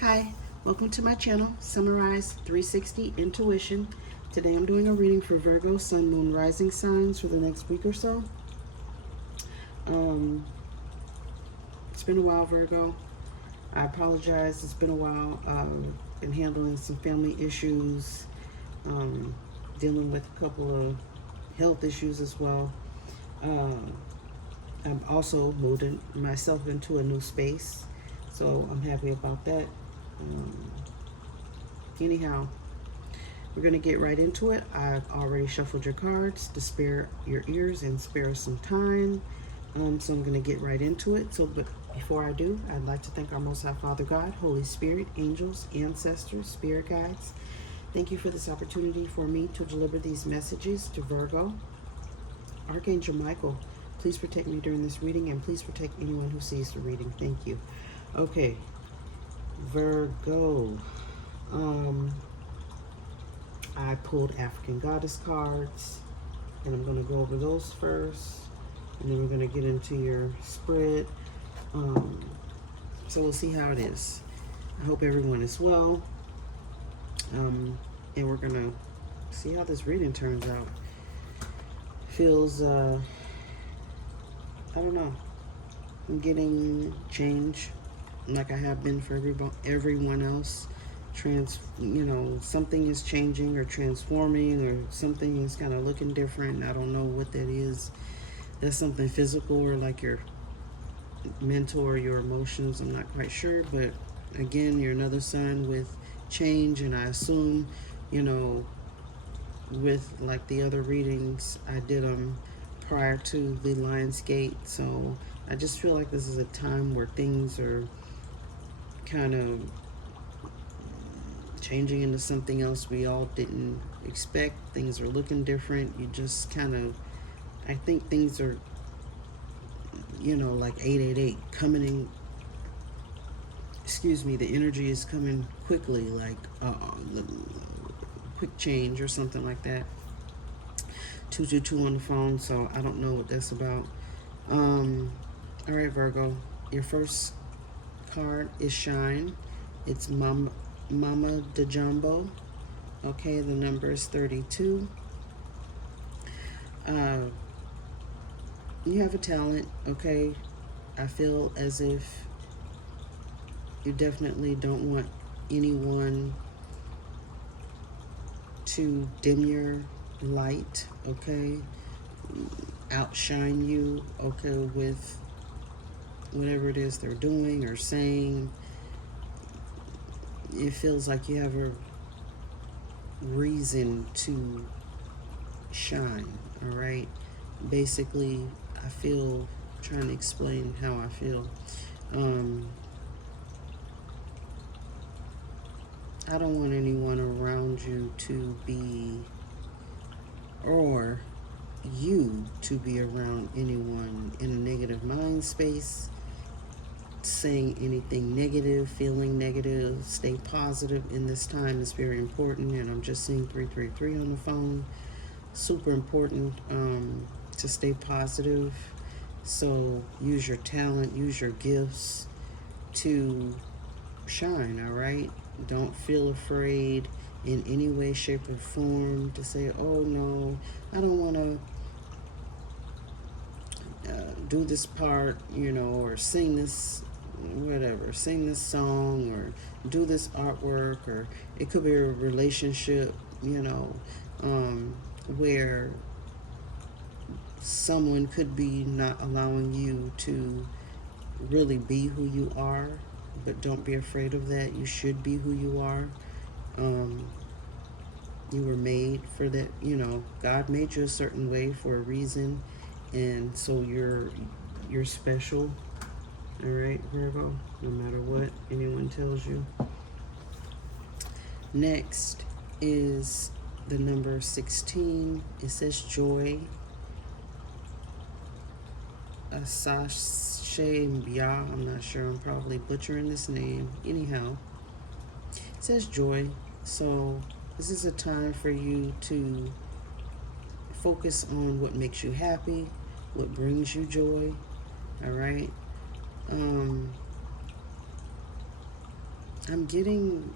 Hi, welcome to my channel, Summarize 360 Intuition. Today I'm doing a reading for Virgo, Sun, Moon, Rising signs for the next week or so. Um, it's been a while, Virgo. I apologize. It's been a while. Been handling some family issues, um, dealing with a couple of health issues as well. I'm also moving myself into a new space, so I'm happy about that. Um, Anyhow, we're going to get right into it. I've already shuffled your cards to spare your ears and spare some time. So I'm going to get right into it. But before I do, I'd like to thank our Most High Father God, Holy Spirit, angels, ancestors, spirit guides. Thank you for this opportunity for me to deliver these messages to Virgo. Archangel Michael, please protect me during this reading, and please protect anyone who sees the reading. Thank you. Okay, Virgo. I pulled African Goddess cards, and I'm going to go over those first, and then we're going to get into your spread. So we'll see how it is. I hope everyone is well, and we're going to see how this reading turns out. Feels, I don't know, I'm getting change like I have been for everyone else. Something is changing or transforming, or something is kind of looking different. I don't know what that is. That's something physical, or like your mental or your emotions. I'm not quite sure, but again, you're another sign with change, and I assume, with like the other readings, I did them prior to the Lion's Gate, so I just feel like this is a time where things are kind of changing into something else we all didn't expect. Things are looking different. You just kind of, I think things are, like 888 coming in. Excuse me, the energy is coming quickly, like quick change or something like that. 222 on the phone, so I don't know what that's about. All right, Virgo, your first card is Shine. It's Mama de Jumbo. Okay, the number is 32. You have a talent, okay? I feel as if you definitely don't want anyone to dim your light, okay? Outshine you, okay, with whatever it is they're doing or saying. It feels like you have a reason to shine, all right? Basically, I feel, trying to explain how I feel. I don't want anyone around you to be, or you to be around anyone in a negative mind space, saying anything negative, feeling negative. Stay positive in this time is very important, and I'm just seeing 333 on the phone. Super important to stay positive. So use your talent, use your gifts to shine, all right? Don't feel afraid in any way, shape, or form to say, oh no, I don't want to do this part, or sing this, whatever, sing this song, or do this artwork, or it could be a relationship, where someone could be not allowing you to really be who you are, but don't be afraid of that. You should be who you are. You were made for that. God made you a certain way for a reason, and so you're special. All right, Virgo, no matter what anyone tells you. Next is the number 16. It says joy. Asashe Bia, I'm not sure, I'm probably butchering this name. Anyhow, it says joy. So this is a time for you to focus on what makes you happy, what brings you joy. All right. I'm getting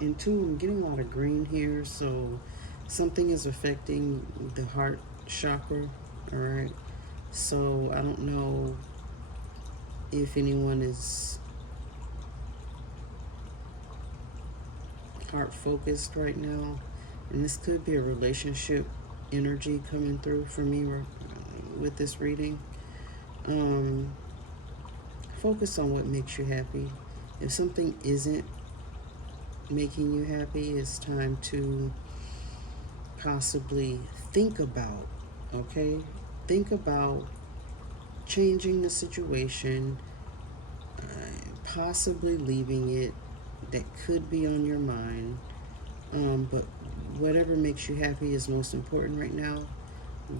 I'm getting a lot of green here, so something is affecting the heart chakra. All right. So I don't know if anyone is heart focused right now, and this could be a relationship energy coming through for me with this reading. Um, Focus on what makes you happy. If something isn't making you happy, it's time to possibly think about, okay? Think about changing the situation, possibly leaving it. That could be on your mind. But whatever makes you happy is most important right now.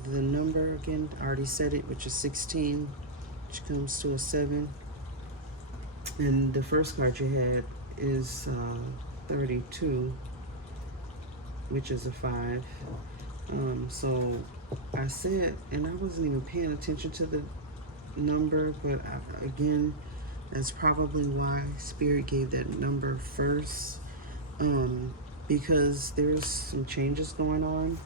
The number, again, I already said it, which is 16, which comes to a 7. And the first card you had is 32, which is a 5. So I said, and I wasn't even paying attention to the number, but again, that's probably why Spirit gave that number first, because there's some changes going on.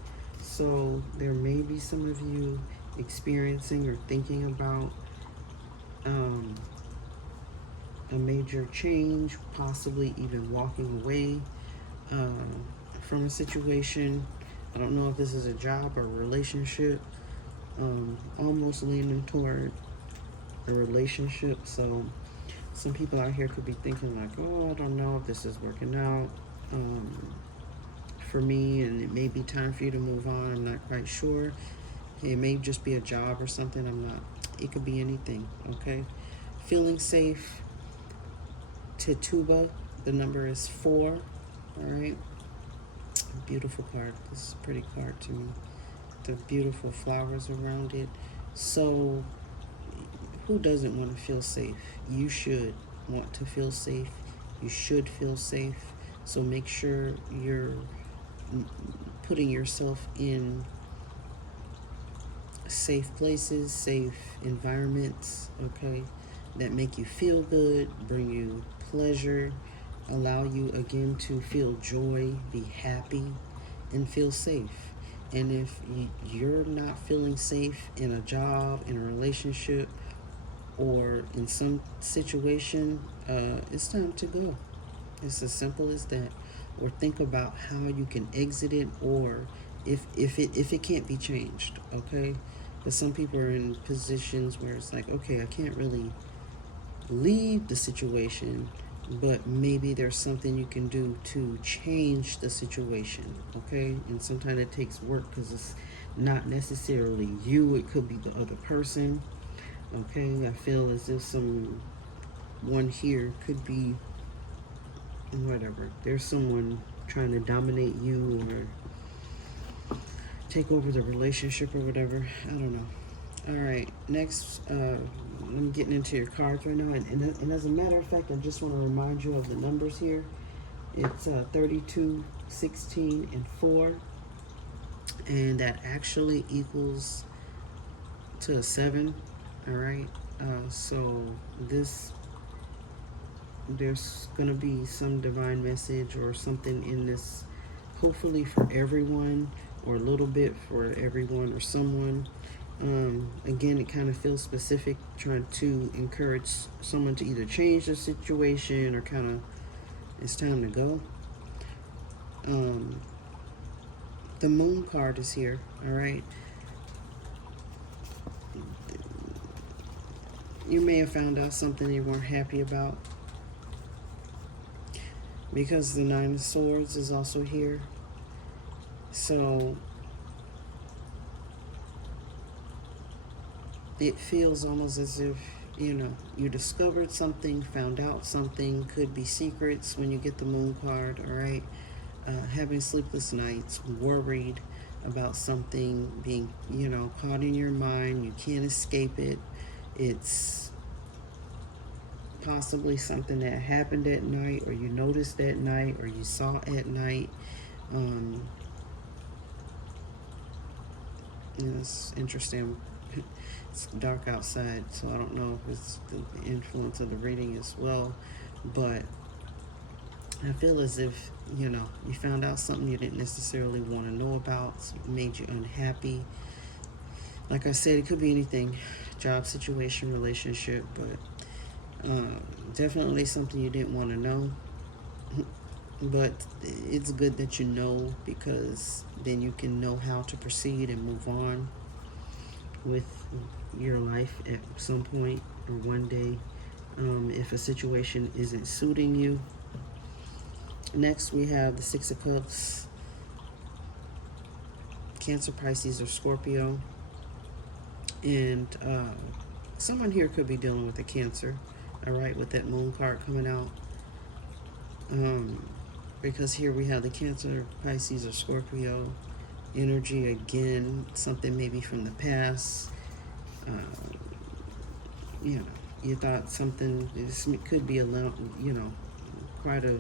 So there may be some of you experiencing or thinking about a major change, possibly even walking away from a situation. I don't know if this is a job or a relationship. Almost leaning toward a relationship. So some people out here could be thinking like, oh, I don't know if this is working out for me, and it may be time for you to move on. I'm not quite sure. It may just be a job or something. I'm not. It could be anything. Okay. Feeling safe. Tituba. The number is 4. All right. Beautiful card. This is a pretty card to me. The beautiful flowers around it. So who doesn't want to feel safe? You should want to feel safe. You should feel safe. So make sure you're putting yourself in safe places, safe environments, okay, that make you feel good, bring you pleasure, allow you again to feel joy, be happy, and feel safe. And if you're not feeling safe in a job, in a relationship, or in some situation, it's time to go. It's as simple as that. Or think about how you can exit it, or if it can't be changed, okay? But some people are in positions where it's like, okay, I can't really leave the situation, but maybe there's something you can do to change the situation, okay? And sometimes it takes work because it's not necessarily you, it could be the other person, okay? I feel as if someone here could be whatever. There's someone trying to dominate you or take over the relationship or whatever. I don't know. All right, next, I'm getting into your cards right now. And as a matter of fact, I just want to remind you of the numbers here. It's 32, 16, and 4. And that actually equals to a 7. All right. So there's going to be some divine message or something in this, hopefully for everyone, or a little bit for everyone or someone. Again, it kind of feels specific, trying to encourage someone to either change the situation or kind of it's time to go. The moon card is here, all right? You may have found out something you weren't happy about, because the 9 of Swords is also here. So it feels almost as if, you discovered something, found out something, could be secrets when you get the moon card, all right? Having sleepless nights, worried about something being, caught in your mind. You can't escape it. It's possibly something that happened at night, or you noticed at night, or you saw at night. It's interesting. It's dark outside, so I don't know if it's the influence of the reading as well, but I feel as if, you found out something you didn't necessarily want to know about, made you unhappy. Like I said, it could be anything, job situation, relationship, but definitely something you didn't want to know. But it's good that you know, because then you can know how to proceed and move on with your life at some point or one day, if a situation isn't suiting you. Next, we have the Six of Cups, Cancer, Pisces, or Scorpio. And someone here could be dealing with a Cancer, all right, with that Moon card coming out. Because here we have the Cancer, Pisces, or Scorpio energy again, something maybe from the past. You know, you thought something, this could be quite a,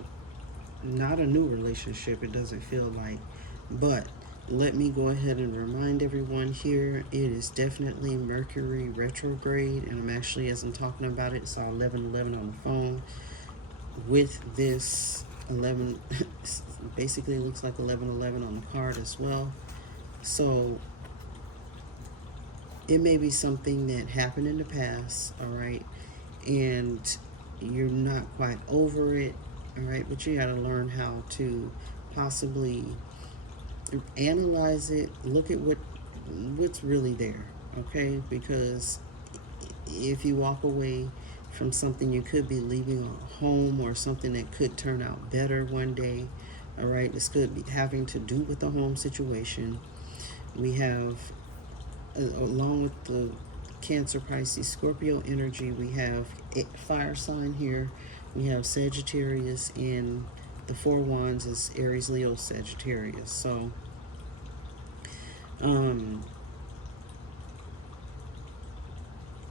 not a new relationship, it doesn't feel like. But let me go ahead and remind everyone here, it is definitely Mercury retrograde, and I'm actually, as I'm talking about it, saw 1111 on the phone with this 11. Basically looks like 1111 on the card as well. So it may be something that happened in the past, all right, and you're not quite over it, all right, but you got to learn how to possibly analyze it, look at what's really there, okay? Because if you walk away from something, you could be leaving a home or something that could turn out better one day, all right? This could be having to do with the home situation. We have, along with the Cancer, Pisces, Scorpio energy, we have a fire sign here. We have Sagittarius, and the Four Wands is Aries, Leo, Sagittarius. So,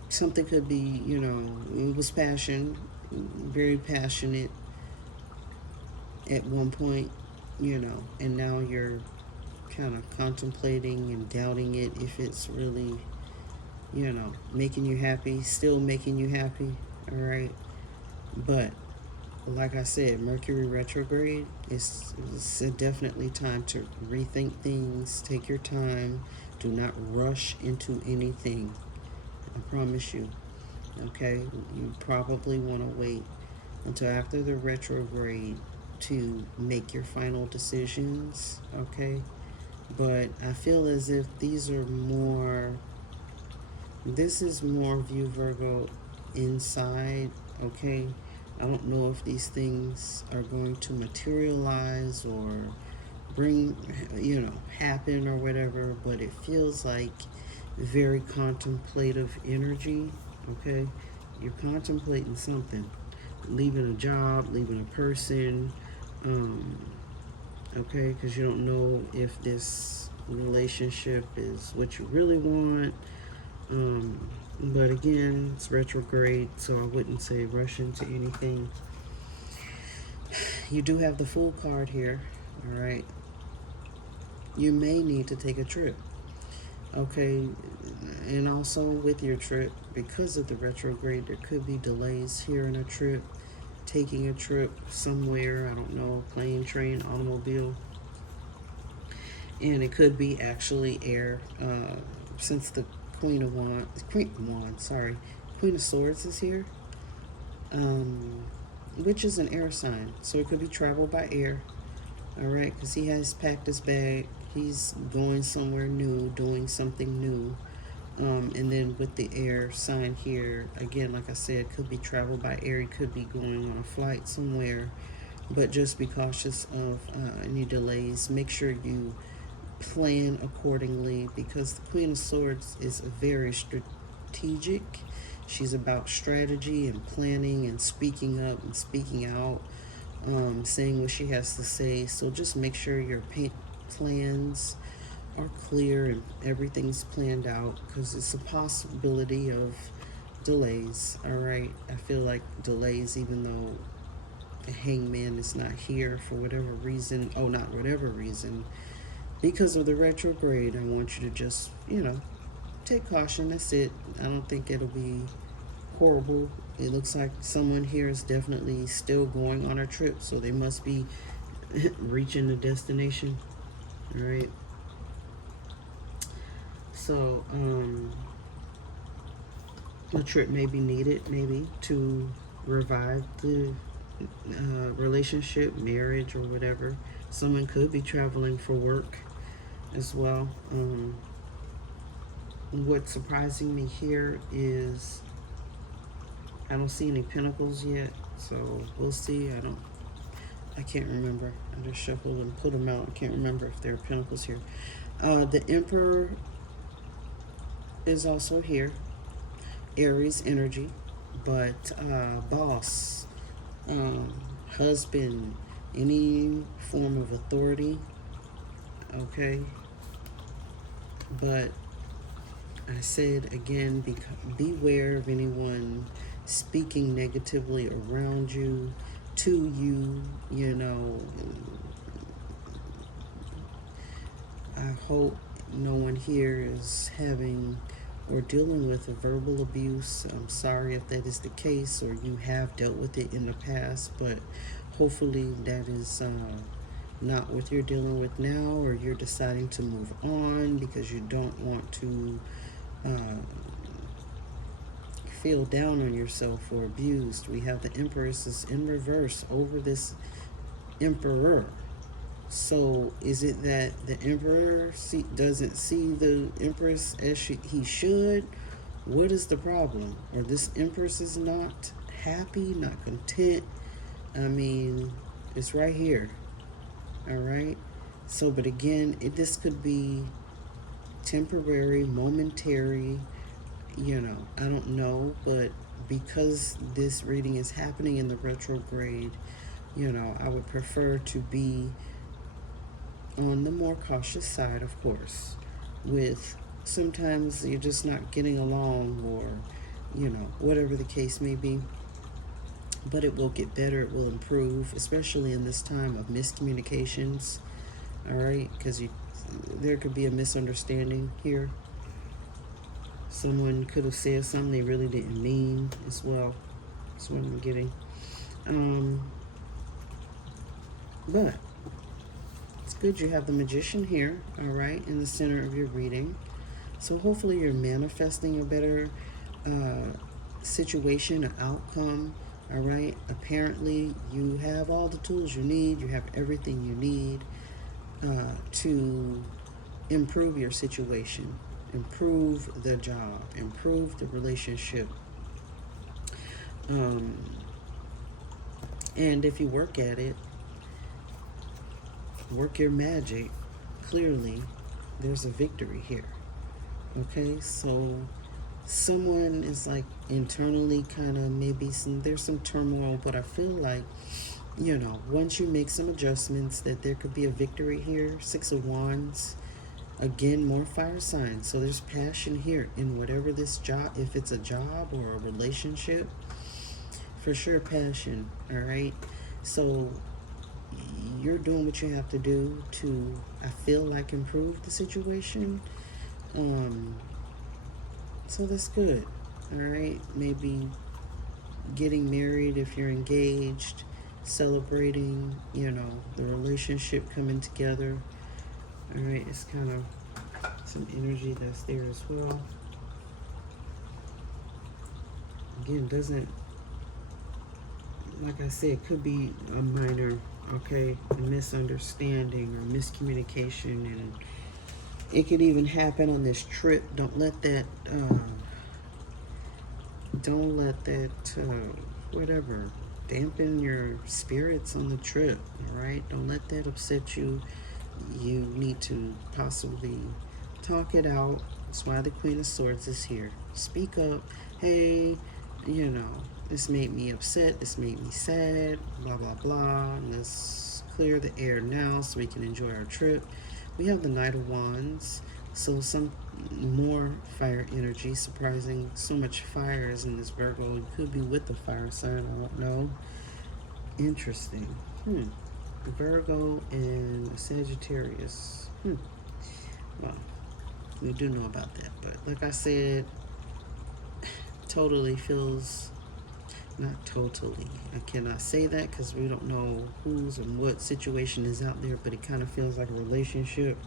something could be, it was passion, very passionate at one point, and now you're kind of contemplating and doubting it if it's really, making you happy, still making you happy, all right? But like I said, Mercury retrograde is definitely time to rethink things. Take your time. Do not rush into anything. I promise you. Okay? You probably want to wait until after the retrograde to make your final decisions. Okay? But I feel as if this is more of you, Virgo, inside. Okay? I don't know if these things are going to materialize or bring, happen or whatever, but it feels like very contemplative energy, okay? You're contemplating something, leaving a job, leaving a person, okay? Because you don't know if this relationship is what you really want. But again, it's retrograde, so I wouldn't say rush into anything. You do have the Fool card here, all right? You may need to take a trip, okay? And also with your trip, because of the retrograde, there could be delays here in a trip, taking a trip somewhere, I don't know, plane, train, automobile. And it could be actually air, since the Queen of Swords is here, which is an air sign. So it could be travel by air, all right, because he has packed his bag. He's going somewhere new, doing something new. And then with the air sign here, again, like I said, could be travel by air. He could be going on a flight somewhere, but just be cautious of any delays. Make sure you plan accordingly, because the Queen of Swords is very strategic. She's about strategy and planning and speaking up and speaking out, saying what she has to say. So just make sure your plans are clear and everything's planned out, because it's a possibility of delays, all right? I feel like delays, even though the Hangman is not here for whatever reason, not whatever reason, because of the retrograde, I want you to just, take caution. That's it. I don't think it'll be horrible it looks like someone here is definitely still going on a trip, so they must be reaching the destination. All right. So, a trip may be needed, maybe, to revive the relationship, marriage, or whatever. Someone could be traveling for work as well. What's surprising me here is I don't see any pentacles yet, so we'll see. I can't remember. I just shuffled and put them out. I can't remember if there are pentacles here. The Emperor is also here. Aries energy, but boss, husband, any form of authority, okay? But I said again, beware of anyone speaking negatively around you, to you, you know. I hope no one here is having or dealing with a verbal abuse. I'm sorry if that is the case or you have dealt with it in the past, but hopefully that is not what you're dealing with now, or you're deciding to move on because you don't want to feel down on yourself or abused. We have the Empress is in reverse over this Emperor. So is it that the Emperor doesn't see the Empress as he should? What is the problem? Or this Empress is not happy, not content? I mean, it's right here. All right. So, but again, this could be temporary, momentary. You know, I don't know, but because this reading is happening in the retrograde, you know, I would prefer to be on the more cautious side, of course, with sometimes you're just not getting along, or, you know, whatever the case may be. But it will get better, it will improve, especially in this time of miscommunications, all right? Because there could be a misunderstanding here. Someone could have said something they really didn't mean as well. That's what I'm getting. But it's good you have the Magician here, all right, in the center of your reading. So hopefully you're manifesting a better situation, an outcome, all right? Apparently you have all the tools you need. You have everything you need to improve your situation, improve the job, improve the relationship. And if you work at it, work your magic, clearly there's a victory here. Okay, so someone is like internally kind of maybe there's some turmoil, but I feel like, you know, once you make some adjustments, that there could be a victory here. 6 of Wands, again, more fire signs. So there's passion here in whatever this job, if it's a job or a relationship, for sure passion, all right? So you're doing what you have to do to, I feel like, improve the situation. So that's good, all right? Maybe getting married if you're engaged, celebrating, you know, the relationship coming together. All right, it's kind of some energy that's there as well. Again, doesn't, like I said, could be a minor, okay, misunderstanding or miscommunication, and it could even happen on this trip. Don't let that whatever dampen your spirits on the trip, all right? Don't let that upset you. You need to possibly talk it out. That's why the Queen of Swords is here. Speak up. Hey, you know, this made me upset, this made me sad, blah blah blah. Let's clear the air now so we can enjoy our trip. We have the Knight of Wands, so some more fire energy. Surprising, so much fire is in this Virgo. It could be with the fire sign, I don't know. Interesting. Virgo and Sagittarius. Well, we do know about that, but like I said, totally feels Not totally. I cannot say that because we don't know whose and what situation is out there, but it kind of feels like a relationship.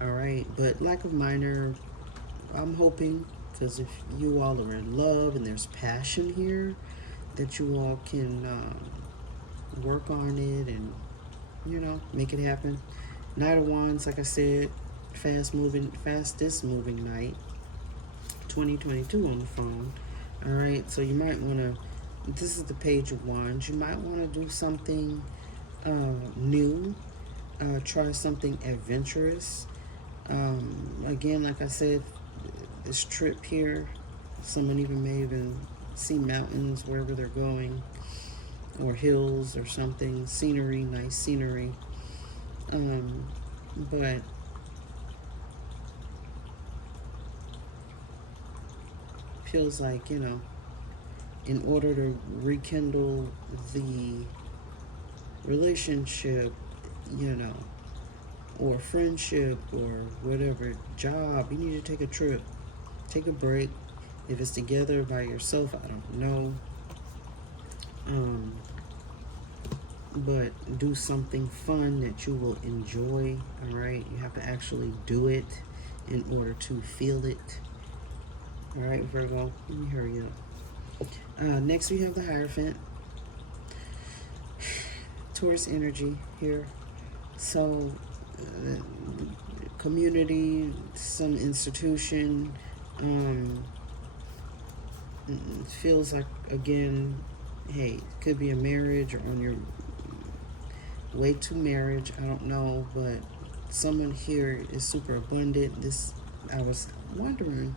All right. But lack of minor, I'm hoping, because if you all are in love and there's passion here, that you all can work on it and, make it happen. Knight of Wands, like I said, fastest moving night. 2022 on the phone. All right, so you might want to. This is the Page of Wands. You might want to do something new. Try something adventurous. Again, like I said, this trip here, someone may even see mountains wherever they're going, or hills or something. Scenery, nice scenery. But feels like, in order to rekindle the relationship, or friendship or whatever, job, you need to take a trip, take a break. If it's together, by yourself, I don't know. But do something fun that you will enjoy, all right? You have to actually do it in order to feel it. All right, Virgo, let me hurry up. Next, we have the Hierophant. Taurus energy here. So, community, some institution, feels like, again, hey, it could be a marriage or on your way to marriage. I don't know, but someone here is super abundant. I was wondering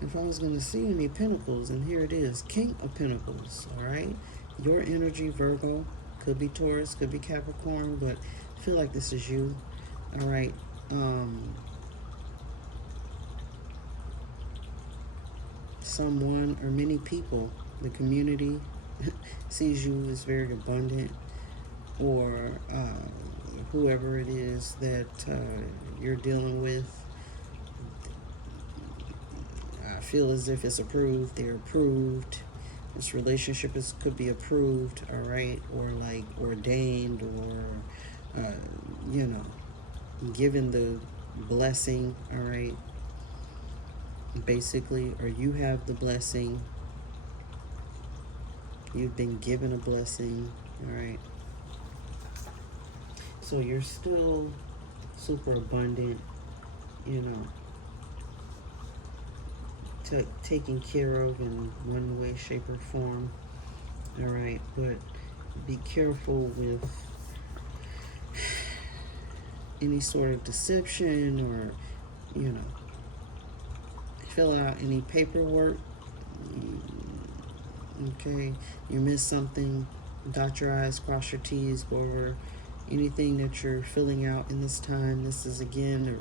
if I was going to see any pentacles, and here it is, King of Pentacles. All right, your energy, Virgo, could be Taurus, could be Capricorn, but I feel like this is you. All right. Someone or many people, the community sees you as very abundant, or whoever it is that you're dealing with, I feel as if it's approved. They're approved. This relationship could be approved, all right, or like ordained, or given the blessing, all right, basically, or you have the blessing. You've been given a blessing, all right. So you're still super abundant, taken care of in one way, shape, or form. All right, but be careful with any sort of deception, or, fill out any paperwork. Okay, you miss something, dot your I's, cross your T's, go over anything that you're filling out in this time. This is, again,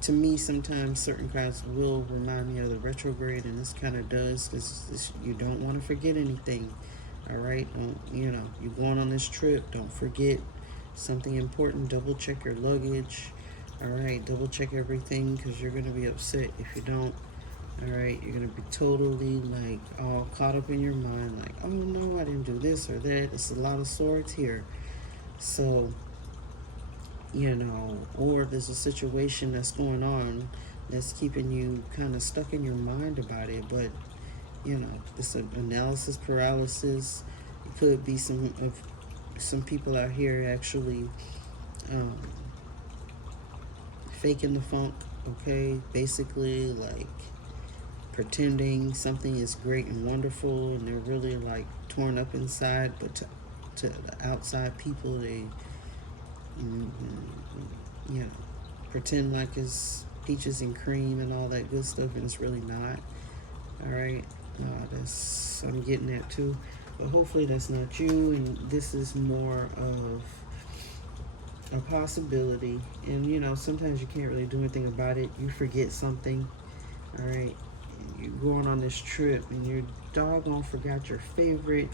to me, sometimes certain cards will remind me of the retrograde, and this kind of does, because you don't want to forget anything. All right, you're going on this trip, don't forget something important. Double check your luggage. All right, double check everything, because you're going to be upset if you don't. All right, you're going to be totally like all caught up in your mind, like, oh no, I didn't do this or that. It's a lot of swords here. So, or there's a situation that's going on that's keeping you kind of stuck in your mind about it, but, this analysis paralysis. It could be some people out here actually faking the funk, okay? Basically, like, pretending something is great and wonderful, and they're really, like, torn up inside, but to the outside people, they pretend like it's peaches and cream and all that good stuff, and it's really not. All right, I'm getting that too, but hopefully that's not you, and this is more of a possibility. And sometimes you can't really do anything about it. You forget something. All right, you're going on this trip and your doggone forgot your favorite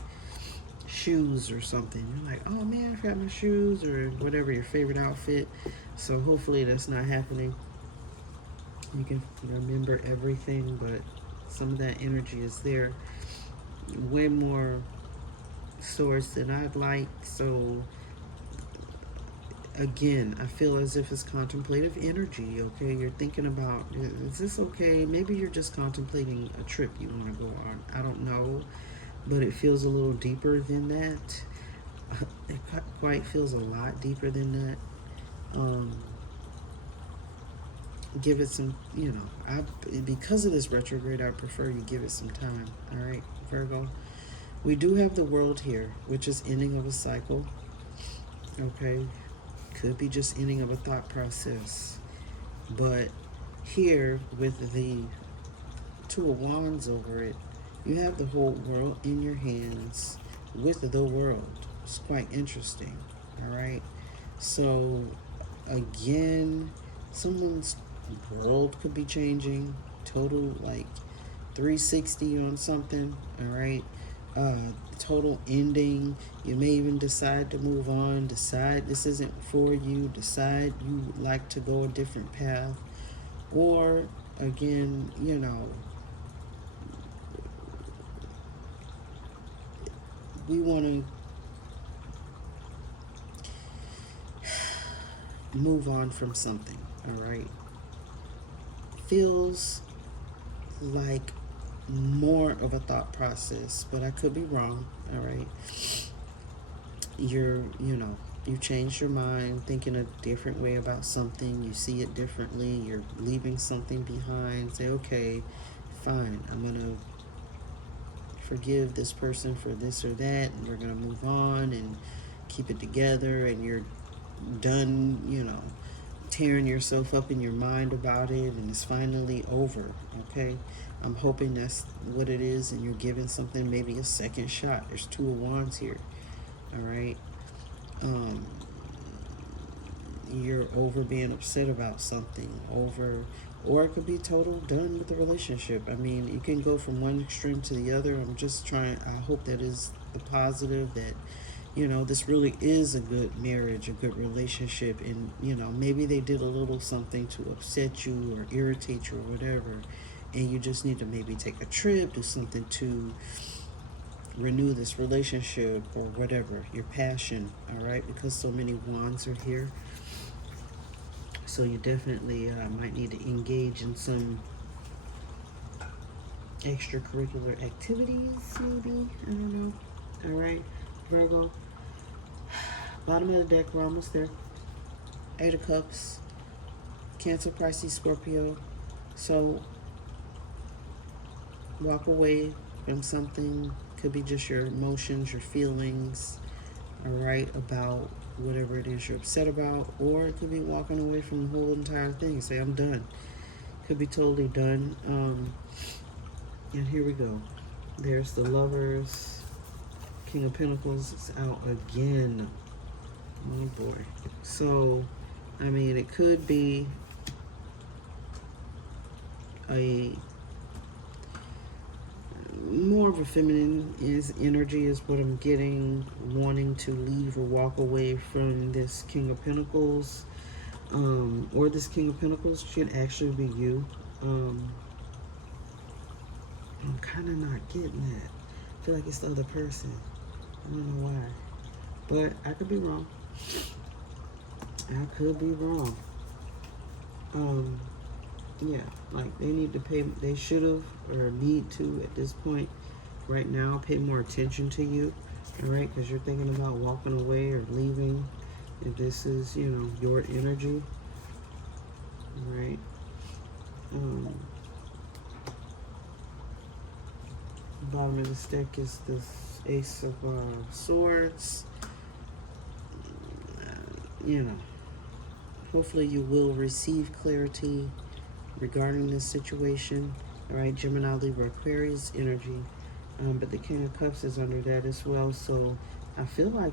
shoes or something. You're like, oh man, I forgot my shoes, or whatever, your favorite outfit. So hopefully that's not happening. You can remember everything, but some of that energy is there. Way more Swords than I'd like. So again, I feel as if it's contemplative energy. Okay, you're thinking about, is this okay? Maybe you're just contemplating a trip you want to go on. I don't know, but it feels a little deeper than that. It quite feels a lot deeper than that. Um, give it some, I because of this retrograde, I prefer you give it some time. All right, Virgo. We do have the world here, which is ending of a cycle. Okay, could be just ending of a thought process. But here, with the Two of Wands over it, you have the whole world in your hands with the world. It's quite interesting. All right. So, again, someone's world could be changing. Total, like, 360 on something. All right. Total ending. You may even decide to move on, decide this isn't for you, decide you would like to go a different path, or again, we want to move on from something. All right, feels like more of a thought process, but I could be wrong. All right, you changed your mind, thinking a different way about something, you see it differently, you're leaving something behind. Say, okay, fine, I'm gonna forgive this person for this or that, and we're gonna move on and keep it together, and you're done, tearing yourself up in your mind about it, and it's finally over. Okay, I'm hoping that's what it is, and you're giving something maybe a second shot. There's Two of Wands here. All right. um, you're over being upset about something, or it could be total done with the relationship. I mean, you can go from one extreme to the other. I'm just trying, I hope that is the positive, that this really is a good marriage, a good relationship, and maybe they did a little something to upset you or irritate you or whatever, and you just need to maybe take a trip, do something to renew this relationship or whatever, your passion. All right, because so many wands are here, so you definitely might need to engage in some extracurricular activities, maybe. I don't know. All right, Virgo. Bottom of the deck, we're almost there. Eight of Cups, Cancer, Pisces, Scorpio. So walk away from something. Could be just your emotions, your feelings, all right, about whatever it is you're upset about, or it could be walking away from the whole entire thing. Say, I'm done. Could be totally done. And here we go. There's the Lovers. King of Pentacles is out again. Oh boy. So, I mean, it could be a more of a feminine energy is what I'm getting, wanting to leave or walk away from this King of Pentacles, or this King of Pentacles should actually be you. I'm kind of not getting that. I feel like it's the other person. I don't know why, but I could be wrong. I could be wrong. Yeah, like they need to pay, they should have or need to at this point right now pay more attention to you, all right, because you're thinking about walking away or leaving, if this is, your energy, all right. Bottom of this deck is the Ace of Swords. Hopefully you will receive clarity regarding this situation. All right, Gemini, Libra, Aquarius energy, but the King of Cups is under that as well. So I feel like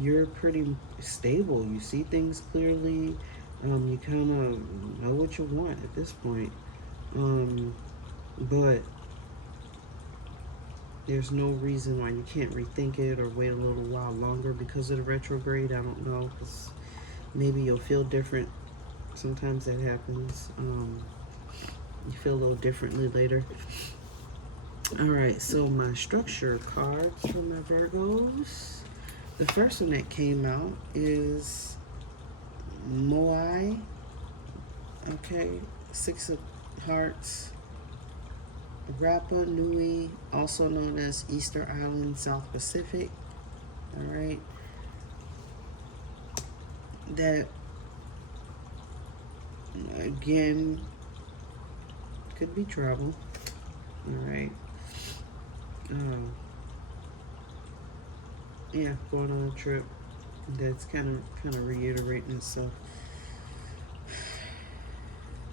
you're pretty stable. You see things clearly. You kind of know what you want at this point. But there's no reason why you can't rethink it or wait a little while longer because of the retrograde. I don't know. Maybe you'll feel different. Sometimes that happens. You feel a little differently later. All right, so my structure cards for my Virgos. The first one that came out is Moai. Okay, Six of Hearts. Rapa Nui, also known as Easter Island, South Pacific. All right. That, again, could be travel. All right. Yeah, going on a trip. That's kind of reiterating itself.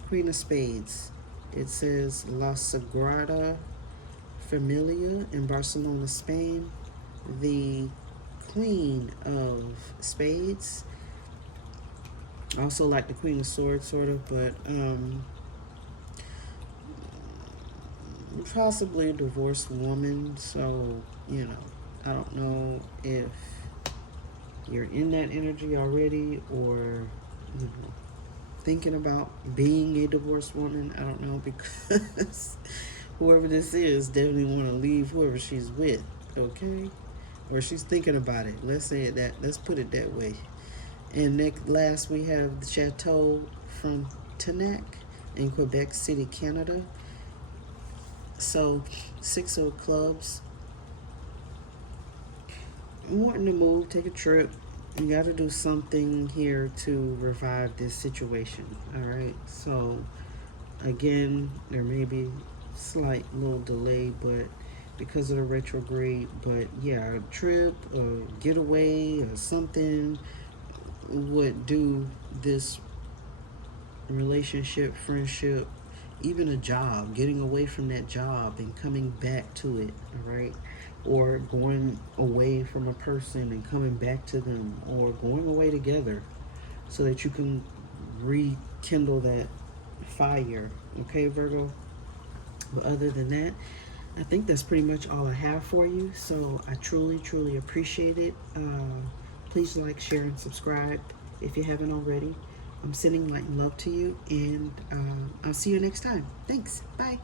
Queen of Spades. It says La Sagrada Familia in Barcelona, Spain. The Queen of Spades. Also like the Queen of Swords, sort of, but possibly a divorced woman. So, I don't know if you're in that energy already or, thinking about being a divorced woman. I don't know, because whoever this is definitely want to leave whoever she's with, okay? Or she's thinking about it. Let's say it that. Let's put it that way. And last we have the Chateau from Frontenac in Quebec City, Canada. So, 6 of clubs. Wanting to move, take a trip. You got to do something here to revive this situation. All right. So, again, there may be slight little delay, but because of the retrograde. But yeah, a trip, a getaway, or something would do this relationship, friendship, even a job, getting away from that job and coming back to it, all right? Or going away from a person and coming back to them, or going away together so that you can rekindle that fire, okay, Virgo? But other than that, I think that's pretty much all I have for you. So I truly, truly appreciate it. Please like, share, and subscribe if you haven't already. I'm sending light and love to you, and I'll see you next time. Thanks. Bye.